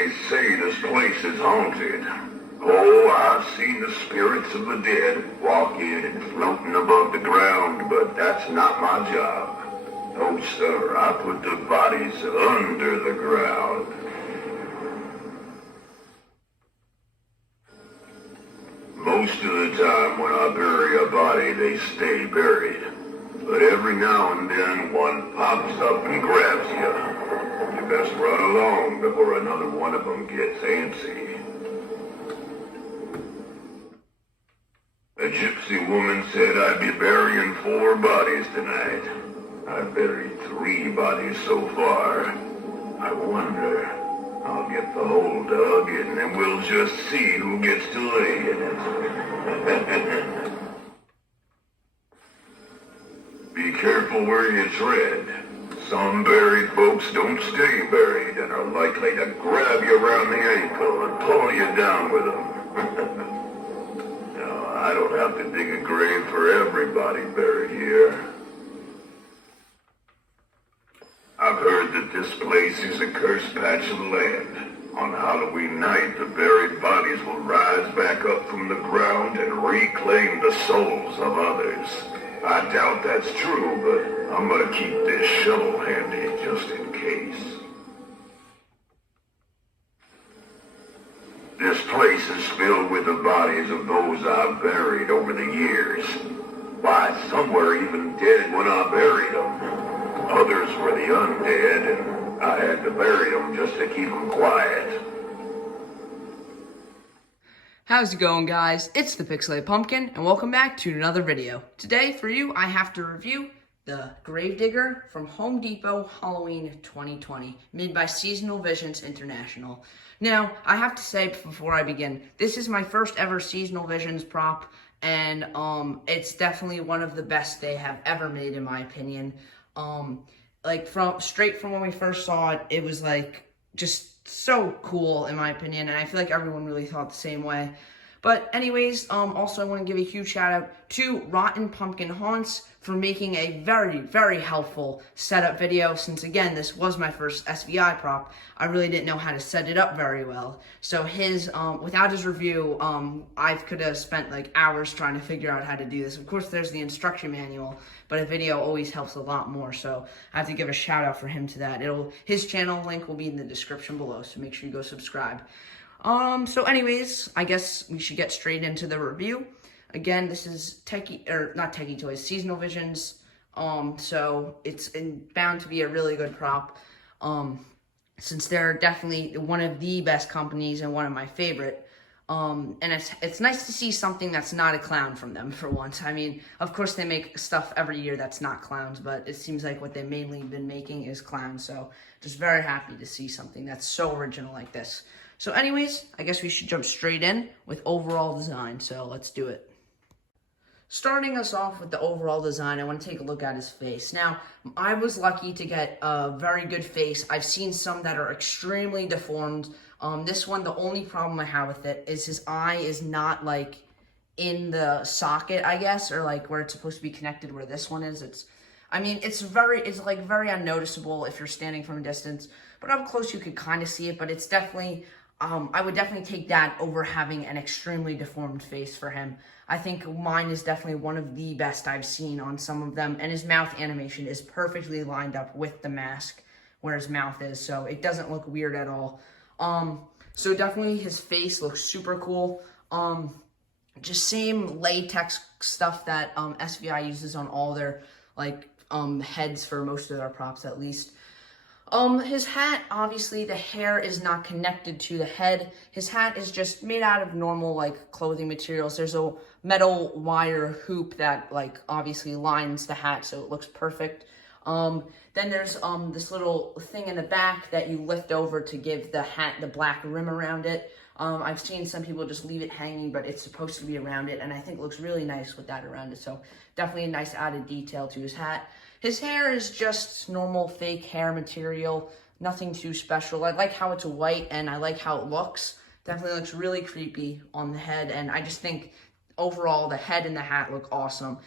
They say this place is haunted. Oh, I've seen the spirits of the dead walking and floating above the ground, but that's not my job. No, sir, I put the bodies under the ground. Most of the time when I bury a body, they stay buried. But every now and then one pops up and grabs you. You best run along before another one of them gets antsy. A gypsy woman said I'd be burying 4 bodies tonight. I've buried 3 bodies so far. I wonder, I'll get the hole dug and then we'll just see who gets to lay in it. Be careful where you tread. Some buried folks don't stay buried and are likely to grab you around the ankle and pull you down with them. No, I don't have to dig a grave for everybody buried here. I've heard that this place is a cursed patch of land. On Halloween night, the buried bodies will rise back up from the ground and reclaim the souls of others. I doubt that's true, but I'm gonna keep this shovel handy just in case. This place is filled with the bodies of those I've buried over the years. Why, some were even dead when I buried them. Others were the undead, and I had to bury them just to keep them quiet. How's it going, guys? It's the Pixelated Pumpkin, and welcome back to another video. Today, for you, I have to review the Gravedigger from Home Depot Halloween 2020, made by Seasonal Visions International. Now, I have to say before I begin, this is my first ever Seasonal Visions prop, and it's definitely one of the best they have ever made, in my opinion. Straight from when we first saw it, it was like just so cool in my opinion, and I feel like everyone really thought the same way. But anyways, also I want to give a huge shout out to Rotten Pumpkin Haunts for making a very, very helpful setup video. Since again, this was my first SVI prop, I really didn't know how to set it up very well. So his, without his review, I could have spent like hours trying to figure out how to do this. Of course, there's the instruction manual, but a video always helps a lot more. So I have to give a shout out for him to that. His channel link will be in the description below, so make sure you go subscribe. So anyways, I guess we should get straight into the review. Again, this is not Techie Toys, Seasonal Visions. So it's bound to be a really good prop. Since they're definitely one of the best companies and one of my favorite. And it's nice to see something that's not a clown from them for once. I mean, of course they make stuff every year that's not clowns, but it seems like what they've mainly been making is clowns. So just very happy to see something that's so original like this. So anyways, I guess we should jump straight in with overall design. So let's do it. Starting us off with the overall design, I want to take a look at his face. Now, I was lucky to get a very good face. I've seen some that are extremely deformed. This one, the only problem I have with it is his eye is not like in the socket, I guess, or like where it's supposed to be connected where this one is. It's like very unnoticeable if you're standing from a distance, but up close you could kind of see it, but it's definitely, I would definitely take that over having an extremely deformed face for him. I think mine is definitely one of the best I've seen on some of them, and his mouth animation is perfectly lined up with the mask where his mouth is, so it doesn't look weird at all. So definitely his face looks super cool. Just same latex stuff that SVI uses on all their heads for most of their props at least. His hat, obviously the hair is not connected to the head. His hat is just made out of normal clothing materials. There's a metal wire hoop that obviously lines the hat so it looks perfect. Then there's this little thing in the back that you lift over to give the hat the black rim around it. I've seen some people just leave it hanging, but it's supposed to be around it, and I think it looks really nice with that around it. So definitely a nice added detail to his hat. His hair is just normal fake hair material, nothing too special. I like how it's white, and I like how it looks. Definitely looks really creepy on the head, and I just think overall the head and the hat look awesome.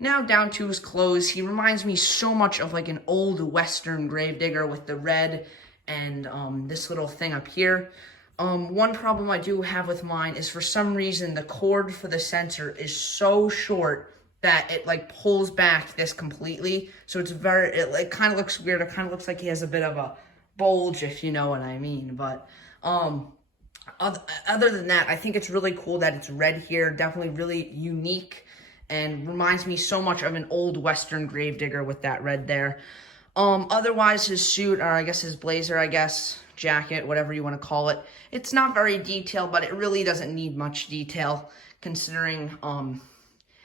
Now down to his clothes, he reminds me so much of an old Western gravedigger with the red and this little thing up here. One problem I do have with mine is for some reason the cord for the sensor is so short that it like pulls back this completely. So it's it kind of looks weird. It kind of looks like he has a bit of a bulge, if you know what I mean. But other than that, I think it's really cool that it's red here. Definitely really unique and reminds me so much of an old Western gravedigger with that red there. Otherwise, his suit, or I guess his blazer, jacket, whatever you want to call it, it's not very detailed, but it really doesn't need much detail, considering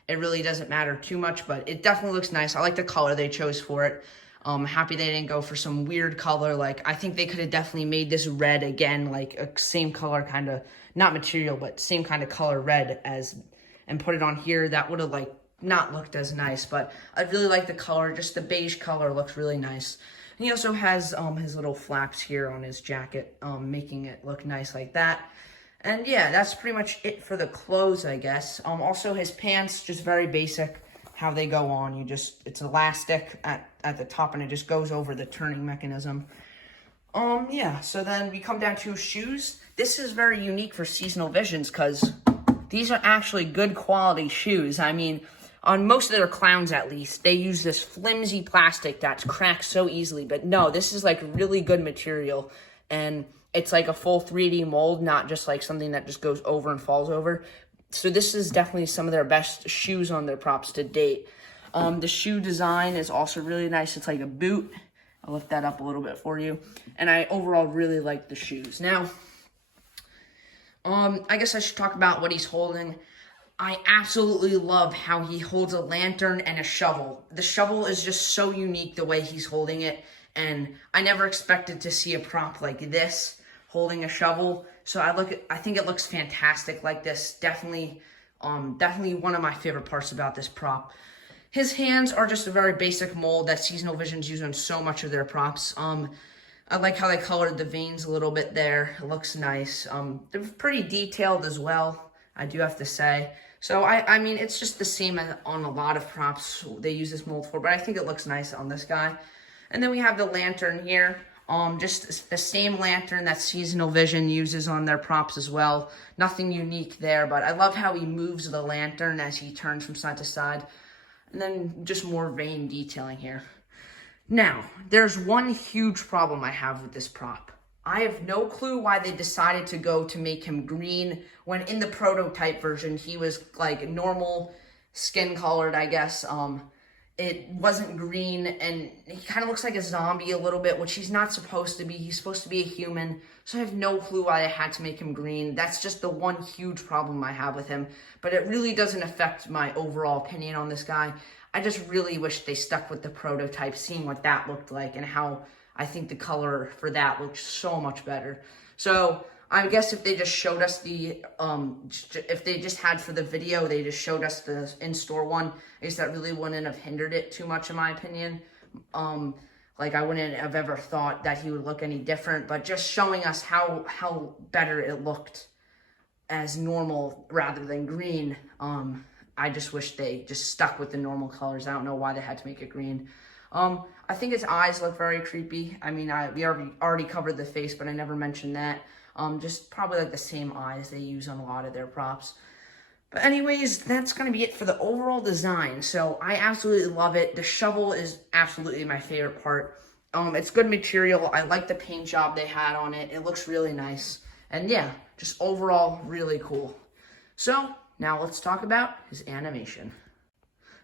it really doesn't matter too much, but it definitely looks nice. I like the color they chose for it. Happy they didn't go for some weird color. Like, I think they could have definitely made this red again, like a same color kind of, not material, but same kind of color red and put it on here. That would have like not looked as nice, but I really like the color. Just the beige color looks really nice. And he also has his little flaps here on his jacket, making it look nice like that. And yeah, that's pretty much it for the clothes, I guess. Also his pants, just very basic, how they go on. It's elastic at the top, and it just goes over the turning mechanism. Yeah, so then we come down to shoes. This is very unique for Seasonal Visions, because these are actually good quality shoes. I mean, on most of their clowns, at least, they use this flimsy plastic that's cracked so easily. But no, this is like really good material. And it's like a full 3D mold, not just like something that just goes over and falls over. So this is definitely some of their best shoes on their props to date. The shoe design is also really nice. It's like a boot. I'll lift that up a little bit for you. And I overall really like the shoes. Now, I guess I should talk about what he's holding. I absolutely love how he holds a lantern and a shovel. The shovel is just so unique the way he's holding it, and I never expected to see a prop like this holding a shovel. So I think it looks fantastic like this. Definitely one of my favorite parts about this prop. His hands are just a very basic mold that Seasonal Visions use on so much of their props. I like how they colored the veins a little bit there. It looks nice. They're pretty detailed as well, I do have to say. So, I mean, it's just the same on a lot of props they use this mold for, but I think it looks nice on this guy. And then we have the lantern here. Just the same lantern that Seasonal Vision uses on their props as well. Nothing unique there, but I love how he moves the lantern as he turns from side to side. And then just more vein detailing here. Now, there's one huge problem I have with this prop. I have no clue why they decided to go to make him green when in the prototype version he was like normal skin colored, I guess. It wasn't green, and he kind of looks like a zombie a little bit, which he's not supposed to be. He's supposed to be a human, so I have no clue why they had to make him green. That's just the one huge problem I have with him, but it really doesn't affect my overall opinion on this guy. I just really wish they stuck with the prototype, seeing what that looked like, and how I think the color for that looks so much better. So I guess if they just showed us if they just had for the video, they just showed us the in-store one, I guess that really wouldn't have hindered it too much, in my opinion. Like, I wouldn't have ever thought that he would look any different, but just showing us how better it looked as normal rather than green, I just wish they just stuck with the normal colors. I don't know why they had to make it green. I think his eyes look very creepy. I mean, we already covered the face, but I never mentioned that. Just probably like the same eyes they use on a lot of their props. But anyways, that's going to be it for the overall design. So I absolutely love it. The shovel is absolutely my favorite part. It's good material. I like the paint job they had on it. It looks really nice. And yeah, just overall really cool. So now let's talk about his animation.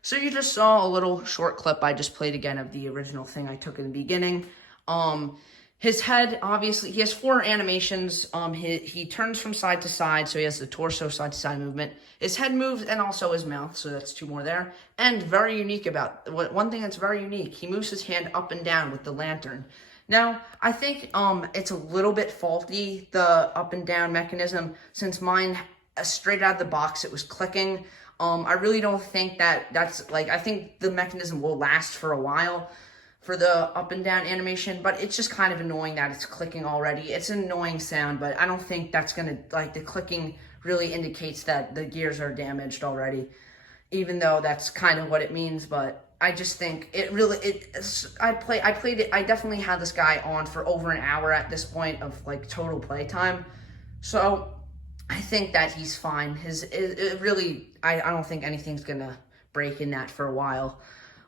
So you just saw a little short clip I just played again of the original thing I took in the beginning. His head, obviously, he has 4 animations. He turns from side to side, so he has the torso side to side movement. His head moves, and also his mouth, so that's 2 more there. And very unique one thing that's very unique, he moves his hand up and down with the lantern. Now, I think it's a little bit faulty, the up and down mechanism, since mine, straight out of the box, it was clicking. I really don't think that's, like, I think the mechanism will last for a while for the up and down animation, but it's just kind of annoying that it's clicking already. It's an annoying sound, but I don't think that's gonna, like, the clicking really indicates that the gears are damaged already, even though that's kind of what it means. But I just think it really, I definitely had this guy on for over an hour at this point of like total playtime. So I think that he's fine. It really, I don't think anything's gonna break in that for a while.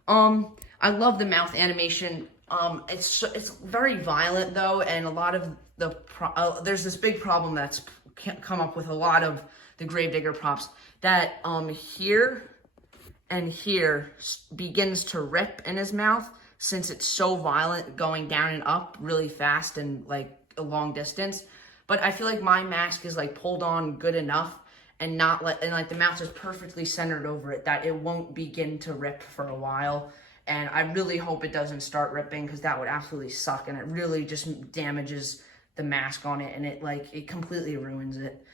I love the mouth animation. It's very violent though, and a lot of there's this big problem that's come up with a lot of the Gravedigger props that here and here begins to rip in his mouth, since it's so violent, going down and up really fast and like a long distance. But I feel like my mask is like pulled on good enough and like the mouth is perfectly centered over it that it won't begin to rip for a while. And I really hope it doesn't start ripping, because that would absolutely suck, and it really just damages the mask on it, and it completely ruins it.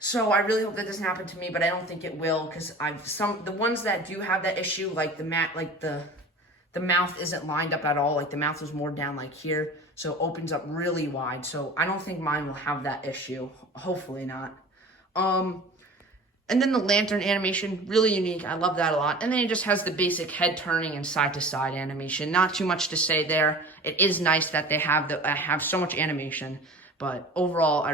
So I really hope that doesn't happen to me, but I don't think it will, because the ones that do have that issue, like the mouth isn't lined up at all, like the mouth is more down like here, so it opens up really wide. So I don't think mine will have that issue. Hopefully not. And then the lantern animation, really unique. I love that a lot. And then it just has the basic head turning and side to side animation. Not too much to say there. It is nice that they have so much animation, but overall,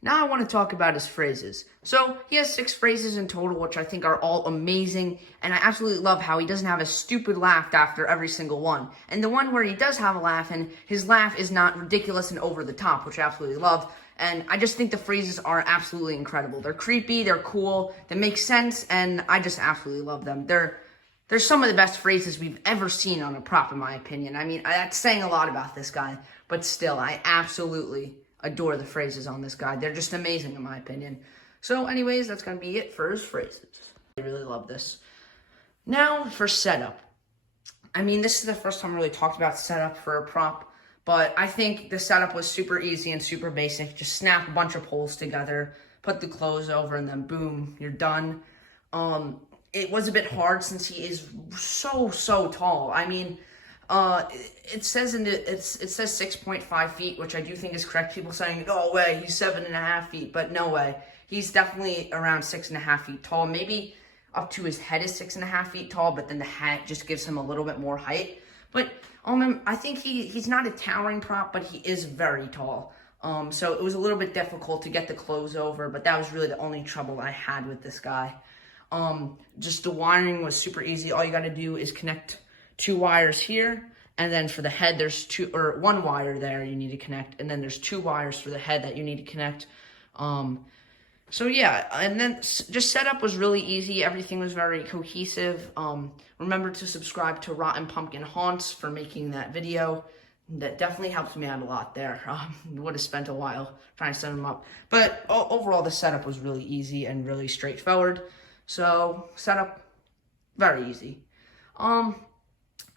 Now I want to talk about his phrases. So he has 6 phrases in total, which I think are all amazing, and I absolutely love how he doesn't have a stupid laugh after every single one. And the one where he does have a laugh, and his laugh is not ridiculous and over the top, which I absolutely love. And I just think the phrases are absolutely incredible. They're creepy, they're cool, they make sense, and I just absolutely love them. They're some of the best phrases we've ever seen on a prop, in my opinion. I mean, that's saying a lot about this guy, but still, I absolutely adore the phrases on this guy. They're just amazing, in my opinion. So anyways, that's going to be it for his phrases. I really love this. Now for setup. I mean, this is the first time I really talked about setup for a prop, but I think the setup was super easy and super basic. Just snap a bunch of poles together, put the clothes over, and then boom, you're done. It was a bit hard since he is so tall. I mean, it says it says 6.5 feet, which I do think is correct. People saying, "No way, he's 7.5 feet," but no way. He's definitely around 6.5 feet tall. Maybe up to his head is 6.5 feet tall, but then the hat just gives him a little bit more height. But I think he's not a towering prop, but he is very tall. So it was a little bit difficult to get the clothes over, but that was really the only trouble I had with this guy. Just the wiring was super easy. All you got to do is connect 2 wires here, and then for the head there's 1 wire there you need to connect, and then there's 2 wires for the head that you need to connect. So yeah, and then just setup was really easy. Everything was very cohesive. Remember to subscribe to Rotten Pumpkin Haunts for making that video. That definitely helped me out a lot there. Would have spent a while trying to set them up, but overall the setup was really easy and really straightforward. So setup, very easy.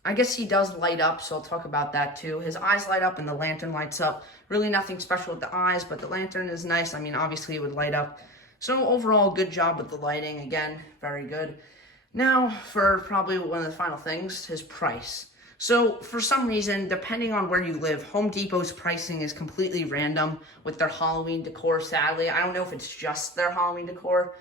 I guess he does light up, so I'll talk about that too. His eyes light up and the lantern lights up. Really nothing special with the eyes, but the lantern is nice. I mean, obviously it would light up. So overall, good job with the lighting. Again, very good. Now, for probably one of the final things, his price. So, for some reason, depending on where you live, Home Depot's pricing is completely random with their Halloween decor, sadly. I don't know if it's just their Halloween decor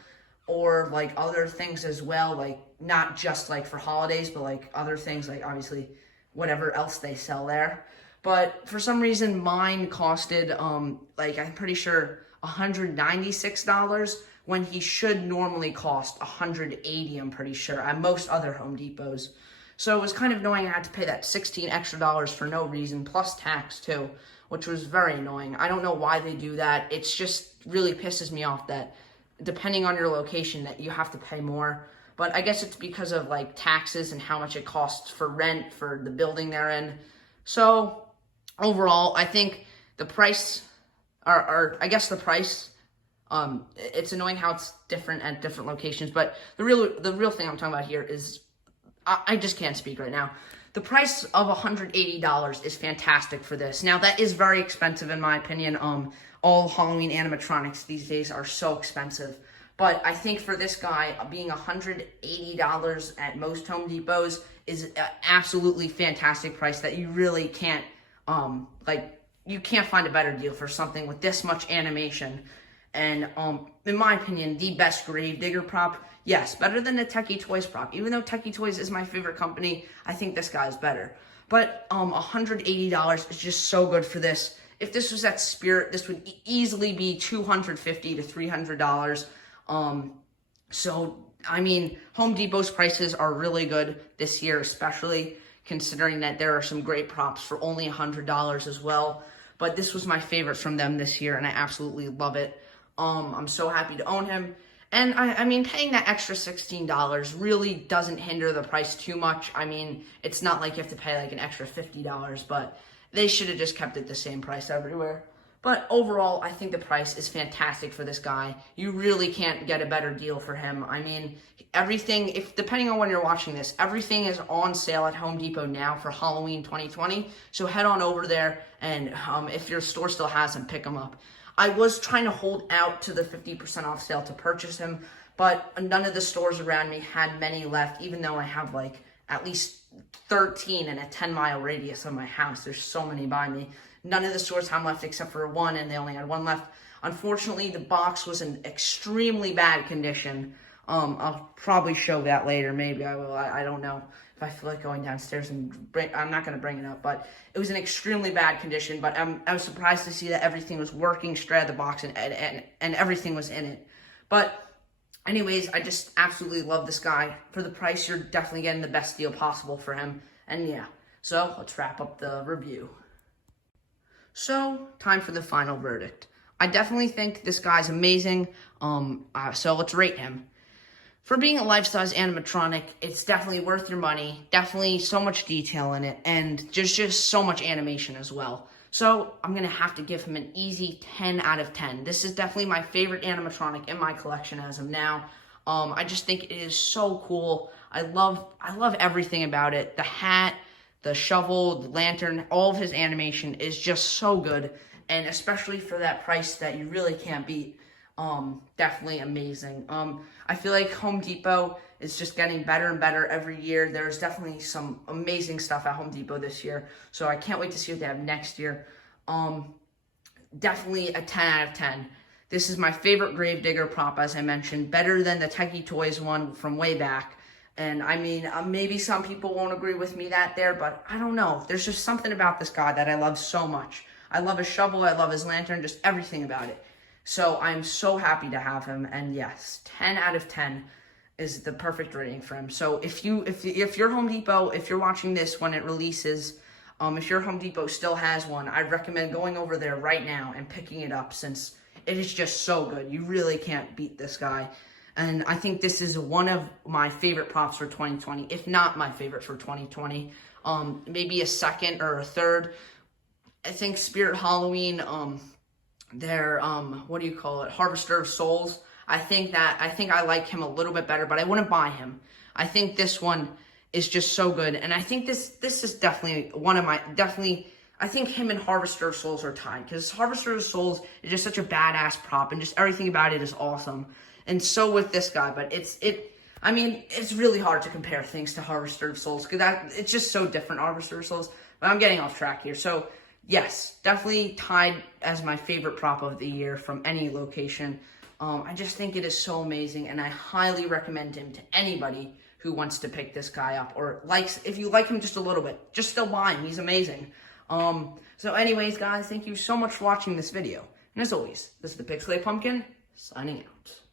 or like other things as well, like not just like for holidays, but like other things, like obviously whatever else they sell there. But for some reason mine costed like I'm pretty sure $196 when he should normally cost $180, I'm pretty sure, at most other Home Depots. So it was kind of annoying. I had to pay that $16 extra for no reason, plus tax too, which was very annoying. I don't know why they do that. It's just really pisses me off that depending on your location that you have to pay more. But I guess it's because of like taxes and how much it costs for rent for the building they're in. So overall, I think the price, it's annoying how it's different at different locations. But the real thing I'm talking about here is, I just can't speak right now. The price of $180 is fantastic for this. Now, that is very expensive in my opinion. All Halloween animatronics these days are so expensive. But I think for this guy, being $180 at most Home Depots is an absolutely fantastic price that you really can't, you can't find a better deal for something with this much animation. And in my opinion, the best Gravedigger prop. Yes, better than the Techie Toys prop. Even though Techie Toys is my favorite company, I think this guy's better. But $180 is just so good for this. If this was at Spirit, this would easily be $250 to $300. So, I mean, Home Depot's prices are really good this year, especially considering that there are some great props for only $100 as well. But this was my favorite from them this year, and I absolutely love it. I'm so happy to own him. And I mean, paying that extra $16 really doesn't hinder the price too much. I mean, it's not like you have to pay like an extra $50, but they should have just kept it the same price everywhere. But overall, I think the price is fantastic for this guy. You really can't get a better deal for him. I mean, everything, depending on when you're watching this, everything is on sale at Home Depot now for Halloween 2020. So head on over there, and if your store still has them, pick them up. I was trying to hold out to the 50% off sale to purchase him, but none of the stores around me had many left, even though I have like at least 13 in a 10-mile radius of my house. There's so many by me. None of the stores have left except for one, and they only had one left. Unfortunately, the box was in extremely bad condition. I'll probably show that later. Maybe I will. I don't know if I feel like going downstairs and I'm not going to bring it up, but it was in extremely bad condition. But I was surprised to see that everything was working straight out of the box and everything was in it. But anyways, I just absolutely love this guy. For the price, you're definitely getting the best deal possible for him. And yeah, so let's wrap up the review. So, time for the final verdict. I definitely think this guy's amazing, so let's rate him. For being a life-size animatronic, it's definitely worth your money, definitely so much detail in it, and just so much animation as well. So, I'm going to have to give him an easy 10 out of 10. This is definitely my favorite animatronic in my collection as of now. I just think it is so cool. I love everything about it. The hat, the shovel, the lantern, all of his animation is just so good. And especially for that price that you really can't beat. Definitely amazing. I feel like Home Depot is just getting better and better every year. There's definitely some amazing stuff at Home Depot this year. So I can't wait to see what they have next year. Definitely a 10 out of 10. This is my favorite Gravedigger prop, as I mentioned. Better than the Techie Toys one from way back. And I mean, maybe some people won't agree with me there, but I don't know. There's just something about this guy that I love so much. I love his shovel, I love his lantern, just everything about it. So I'm so happy to have him, and yes, 10 out of 10 is the perfect rating for him. So if you're Home Depot, if you're watching this when it releases, if your Home Depot still has one, I'd recommend going over there right now and picking it up, since it is just so good. You really can't beat this guy. And I think this is one of my favorite props for 2020, if not my favorite for 2020. Maybe a second or a third. I think Spirit Halloween, their, what do you call it? Harvester of Souls. I think I like him a little bit better, but I wouldn't buy him. I think this one is just so good. And I think this is definitely I think him and Harvester of Souls are tied, because Harvester of Souls is just such a badass prop, and just everything about it is awesome. And so with this guy, but I mean, it's really hard to compare things to Harvester of Souls, because it's just so different, Harvester of Souls. But I'm getting off track here. So yes, definitely tied as my favorite prop of the year from any location. I just think it is so amazing, and I highly recommend him to anybody who wants to pick this guy up, or if you like him just a little bit, just still buy him. He's amazing. So anyways, guys, thank you so much for watching this video. And as always, this is the Pixelated Pumpkin, signing out.